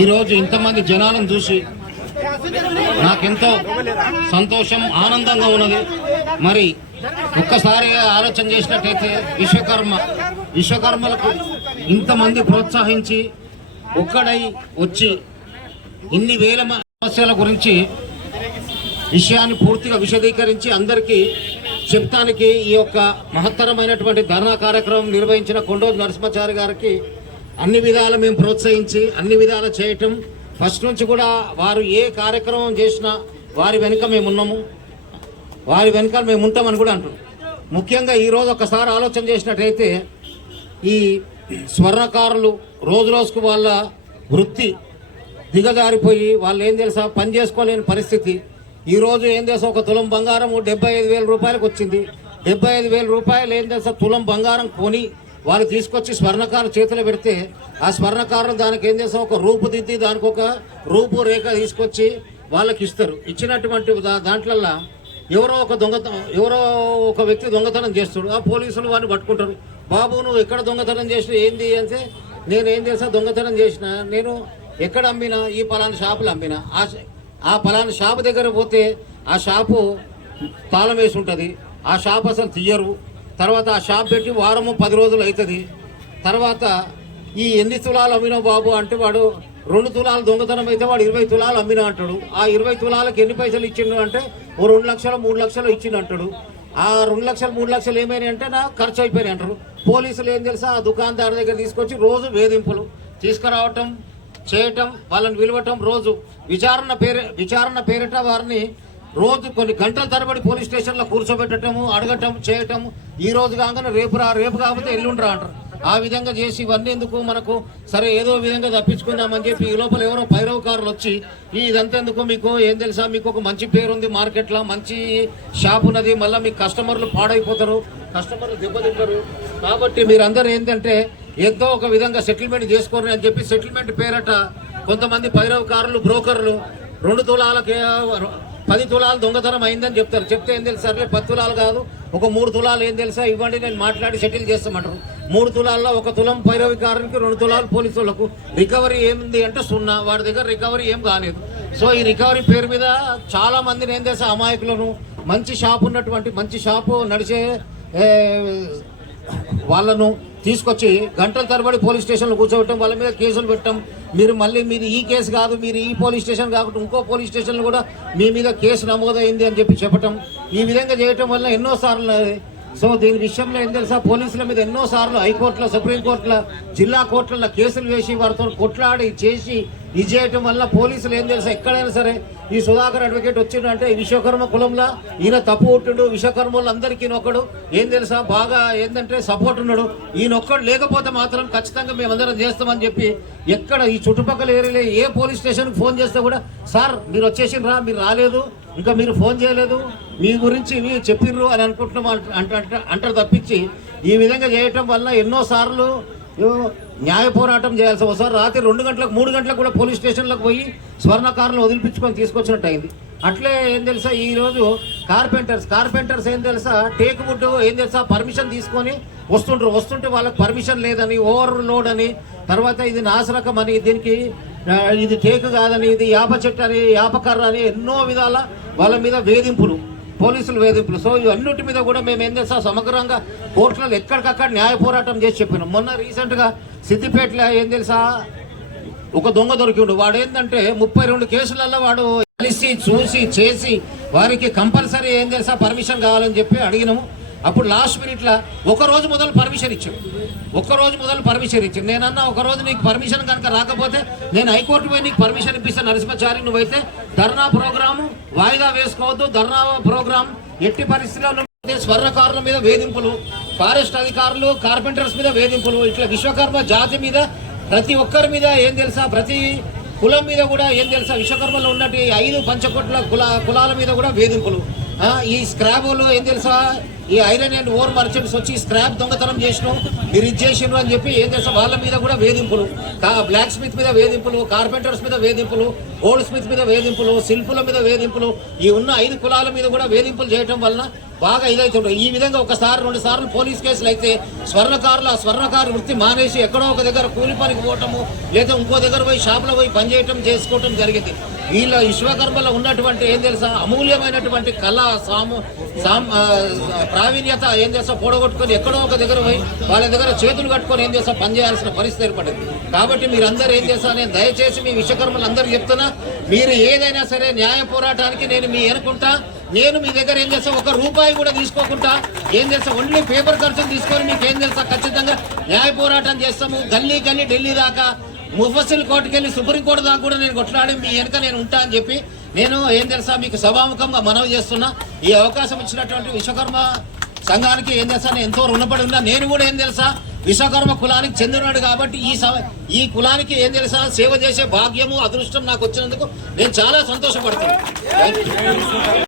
ఈరోజు ఇంతమంది జనాలను చూసి నాకెంతో సంతోషం ఆనందంగా ఉన్నది. మరి ఒక్కసారిగా ఆలోచన చేసినట్టయితే విశ్వకర్మ విశ్వకర్మలకు ఇంతమంది ప్రోత్సహించి ఒక్కడై వచ్చి ఇన్ని వేల సమస్యల గురించి విషయాన్ని పూర్తిగా విశదీకరించి అందరికీ చెప్తానికి ఈ యొక్క మహత్తరమైనటువంటి ధర్నా కార్యక్రమం నిర్వహించిన కొండోజు నరసింహాచారి గారికి అన్ని విధాలు మేము ప్రోత్సహించి అన్ని విధాలు చేయటం. ఫస్ట్ నుంచి కూడా వారు ఏ కార్యక్రమం చేసినా వారి వెనుక మేము ఉన్నాము. వారి వెనుక మేము ఉంటామని కూడా అంటున్నాం. ముఖ్యంగా ఈరోజు ఒకసారి ఆలోచన చేసినట్టయితే ఈ స్వర్ణకారులు రోజు రోజుకు వాళ్ళ వృత్తి దిగజారిపోయి వాళ్ళు ఏం తెలుసా? పని చేసుకోలేని పరిస్థితి. ఈరోజు ఏం తెలుసా? ఒక తులం బంగారం డెబ్బై ఐదు వేల రూపాయలకు వచ్చింది. డెబ్బై ఐదు వేల రూపాయలు ఏం తెలుసా? తులం బంగారం కొని వాళ్ళు తీసుకొచ్చి స్వర్ణకారు చేతిలో పెడితే ఆ స్వర్ణకారులు దానికి ఏం చేస్తాం? ఒక రూపుదిద్ది దానికి ఒక రూపు రేఖ తీసుకొచ్చి వాళ్ళకి ఇస్తారు. ఇచ్చినటువంటి దా- దాంట్లల్లా ఎవరో ఒక దొంగతనం ఎవరో ఒక వ్యక్తి దొంగతనం చేస్తాడు. ఆ పోలీసులు వాడిని పట్టుకుంటారు. బాబు నువ్వు ఎక్కడ దొంగతనం చేసిన ఏంది? అంటే నేను ఏం చేసా దొంగతనం చేసిన? నేను ఎక్కడ అమ్మినా? ఈ పలానా షాపులు అమ్మినా? ఆ ఆ పలానా షాపు దగ్గర పోతే ఆ షాపు తాళం వేసి ఉంటుంది. ఆ షాప్ అసలు తీయరు. తర్వాత ఆ షాప్ పెట్టి వారము పది రోజులు అవుతుంది. తర్వాత ఈ ఎన్ని తులాలు అమ్మినావు బాబు అంటే వాడు రెండు తులాలు దొంగతనం అయితే వాడు ఇరవై తులాలు అమ్మినా అంటాడు. ఆ ఇరవై తులాలకు ఎన్ని పైసలు ఇచ్చిండు అంటే ఓ రెండు లక్షలు మూడు లక్షలు ఇచ్చిండు అంటాడు. ఆ రెండు లక్షలు మూడు లక్షలు ఏమైనాయి అంటే నా ఖర్చు అయిపోయినాయి అంటారు. పోలీసులు ఏం తెలుసా? ఆ దుకాణదారు దగ్గర తీసుకొచ్చి రోజు వేధింపులు తీసుకురావటం చేయటం వాళ్ళని విలువటం రోజు. విచారణ పేరు విచారణ పేరిట వారిని రోజు కొన్ని గంటల తరబడి పోలీస్ స్టేషన్లో కూర్చోబెట్టడము అడగటం చేయటం. ఈ రోజు కాగానే రేపు రా రేపు కాకపోతే ఎల్లుండ్రా అంటారు. ఆ విధంగా చేసి ఇవన్నీ ఎందుకు మనకు సరే ఏదో విధంగా తప్పించుకుందామని చెప్పి ఈ లోపల ఎవరో పైరవకారులు వచ్చి ఈ ఇదంతా ఎందుకు మీకు? ఏం తెలుసా? మీకు ఒక మంచి పేరు ఉంది మార్కెట్లో మంచి షాప్ ఉన్నది మళ్ళీ మీ కస్టమర్లు పాడైపోతారు కస్టమర్లు దెబ్బతింటారు. కాబట్టి మీరందరూ ఏంటంటే ఏదో ఒక విధంగా సెటిల్మెంట్ చేసుకోరు అని చెప్పి సెటిల్మెంట్ పేరట కొంతమంది పైరవకారులు బ్రోకర్లు రెండు తులాలకే పది తులాలు దొంగతనం అయిందని చెప్తారు. చెప్తే ఏం తెలుసు? సర్లే పది తులాలు కాదు. ఒక మూడు తులాలు ఏం తెలుసా? ఇవ్వండి నేను మాట్లాడి సెటిల్ చేస్తామంటారు. మూడు తులాల్లో ఒక తులం పైరవికారానికి రెండు తులాలు పోలీసులకు. రికవరీ ఏంది అంటే సున్నా. వాడి దగ్గర రికవరీ ఏం కాలేదు. సో ఈ రికవరీ పేరు మీద చాలా మందిని ఏం చేస్తా అమాయకులను. మంచి షాప్ ఉన్నటువంటి మంచి షాపు నడిచే వాళ్ళను తీసుకొచ్చి గంటల తరబడి పోలీస్ స్టేషన్లో కూర్చోబెట్టడం వాళ్ళ మీద కేసులు పెట్టడం మీరు మళ్ళీ మీరు ఈ కేసు కాదు మీరు ఈ పోలీస్ స్టేషన్ కాకుండా ఇంకో పోలీస్ స్టేషన్లో కూడా మీ మీద కేసు నమోదైంది అని చెప్పి చెప్పటం ఈ విధంగా చేయటం వల్ల ఎన్నోసార్లు సో దీని విషయంలో ఏం తెలుసా? పోలీసుల మీద ఎన్నో సార్లు హైకోర్టులో సుప్రీంకోర్టులో జిల్లా కోర్టులలో కేసులు వేసి వారితో కొట్లాడి చేసి ఇది చేయటం వల్ల పోలీసులు ఏం తెలుసా? ఎక్కడైనా సరే ఈ సుధాకర్ అడ్వకేట్ వచ్చిండు అంటే ఈ విశ్వకర్మ కులంలో ఈయన తప్పు ఉంటుండు విశ్వకర్మలు అందరికీ నొక్కడు ఏం తెలుసా? బాగా ఏంటంటే సపోర్ట్ ఉన్నాడు. ఈయన ఒక్కడు లేకపోతే మాత్రం ఖచ్చితంగా మేమందరం చేస్తామని చెప్పి ఎక్కడ ఈ చుట్టుపక్కల ఏరియాలో ఏ పోలీస్ స్టేషన్కి ఫోన్ చేస్తే కూడా సార్ మీరు వచ్చేసిండ్రా మీరు రాలేదు ఇంకా మీరు ఫోన్ చేయలేదు మీ గురించి మీరు చెప్పిర్రు అని అనుకుంటున్నాం అంట- అంట- అంట- అంటారు తప్పించి ఈ విధంగా చేయటం వల్ల ఎన్నో సార్లు న్యాయ పోరాటం చేయాల్సి ఒకసారి రాత్రి రెండు గంటలకు మూడు గంటలకు కూడా పోలీస్ స్టేషన్లకు పోయి స్వర్ణకారులు వదిలిపించుకొని తీసుకొచ్చినట్టు అయింది అట్లే ఏం తెలుసా ఈరోజు కార్పెంటర్స్ కార్పెంటర్స్ ఏం తెలుసా టేక్ వుడ్ ఏం తెలుసా పర్మిషన్ తీసుకొని వస్తుంటారు వస్తుంటే వాళ్ళకి పర్మిషన్ లేదని ఓవర్ లోడ్ అని తర్వాత ఇది నాశరకం అని దీనికి ఇది టేక్ కాదని ఇది యాప చెట్టు అని యాపకర్ర అని ఎన్నో విధాల వాళ్ళ మీద వేధింపులు. పోలీసులు వేధింపులు. సో ఇవన్నిటి మీద కూడా మేము ఏం చేస్తాం? సమగ్రంగా కోర్టులలో ఎక్కడికక్కడ న్యాయ పోరాటం చేసి చెప్పినాం. మొన్న రీసెంట్గా సిద్దిపేటలో ఏం తెలుసా? ఒక దొంగ దొరికిండు. వాడు ఏంటంటే ముప్పై రెండు కేసులలో వాడు కలిసి చూసి చేసి వారికి కంపల్సరీ ఏం తెలుసా? పర్మిషన్ కావాలని చెప్పి అడిగినాము. అప్పుడు లాస్ట్ మినిట్లో ఒక రోజు మొదలు పర్మిషన్ ఇచ్చాడు. ఒక్క రోజు మొదలు పర్మిషన్ ఇచ్చింది నేనన్నా ఒక రోజు నీకు పర్మిషన్ కనుక రాకపోతే నేను హైకోర్టు పోయి నీకు పర్మిషన్ ఇప్పిస్తాను నరసింహచారి నువ్వైతే ధర్నా ప్రోగ్రాము వాయిదా వేసుకోవద్దు. ధర్నా ప్రోగ్రాం ఎట్టి పరిస్థితుల్లో స్వర్ణకారుల మీద వేధింపులు ఫారెస్ట్ అధికారులు కార్పెంటర్స్ మీద వేధింపులు ఇట్లా విశ్వకర్మ జాతి మీద ప్రతి ఒక్కరి మీద ఏం తెలుసా? ప్రతి కులం మీద కూడా ఏం తెలుసా? విశ్వకర్మలో ఉన్నట్టు ఐదు పంచకోట్ల కుల కులాల మీద కూడా వేధింపులు. ఈ స్క్రాబులో ఏం తెలుసా? ఈ ఐరన్ అండ్ ఓర్ మర్చెంట్స్ వచ్చి స్క్రాప్ దొంగతనం చేసినాం. మీరు ఇది చేసిండ్రు అని చెప్పి ఏం చేస్తాం? వాళ్ళ మీద కూడా వేధింపులు. బ్లాక్ స్మిత్ మీద వేధింపులు కార్పెంటర్స్ మీద వేధింపులు గోల్డ్ స్మిత్ మీద వేధింపులు శిల్పుల మీద వేధింపులు ఈ ఉన్న ఐదు కులాల మీద కూడా వేధింపులు చేయటం వలన బాగా ఇదైతుంటారు ఈ విధంగా ఒకసారి రెండు సార్లు పోలీస్ కేసులు అయితే స్వర్ణకారులు ఆ స్వర్ణకారు వృత్తి మానేసి ఎక్కడో ఒక దగ్గర కూలి పనికి పోవటము లేదా ఇంకో దగ్గర పోయి షాపులో పోయి పనిచేయటం చేసుకోవటం జరిగింది. వీళ్ళ విశ్వకర్మలో ఉన్నటువంటి ఏం తెలుసా? అమూల్యమైనటువంటి కళ సాము సామ్ ప్రావీణ్యత ఏం చేస్తా పూడగొట్టుకొని ఎక్కడో ఒక దగ్గర పోయి వాళ్ళ దగ్గర చేతులు కట్టుకొని ఏం చేస్తా పనిచేయాల్సిన పరిస్థితి ఏర్పడింది. కాబట్టి మీరందరూ ఏం చేస్తా నేను దయచేసి మీ విశ్వకర్మలు అందరూ చెప్తున్నా మీరు ఏదైనా సరే న్యాయ పోరాటానికి నేను మీ అనుకుంటా నేను మీ దగ్గర ఏం చేస్తా ఒక రూపాయి కూడా తీసుకోకుండా ఏం చేస్తా ఓన్లీ పేపర్ ఖర్చులు తీసుకొని మీకు ఏం చేస్తా ఖచ్చితంగా న్యాయ పోరాటం చేస్తాము. గల్లీ గల్లీ ఢిల్లీ దాకా ముఫసిల్ కోర్టుకెళ్ళి సుప్రీంకోర్టు దాకా కూడా నేను కొట్లాడి మీ వెనుక నేను ఉంటా అని చెప్పి నేను ఏం తెలుసా మీకు సభాముఖంగా మనవి చేస్తున్నా. ఈ అవకాశం ఇచ్చినటువంటి విశ్వకర్మ సంఘానికి ఏం తెలుసా నేను ఎంతో రుణపడి ఉన్నా. నేను కూడా ఏం తెలుసా విశ్వకర్మ కులానికి చెందినాడు కాబట్టి ఈ సమ ఈ కులానికి ఏం తెలుసా సేవ చేసే భాగ్యము అదృష్టం నాకు వచ్చినందుకు నేను చాలా సంతోషపడుతున్నాను.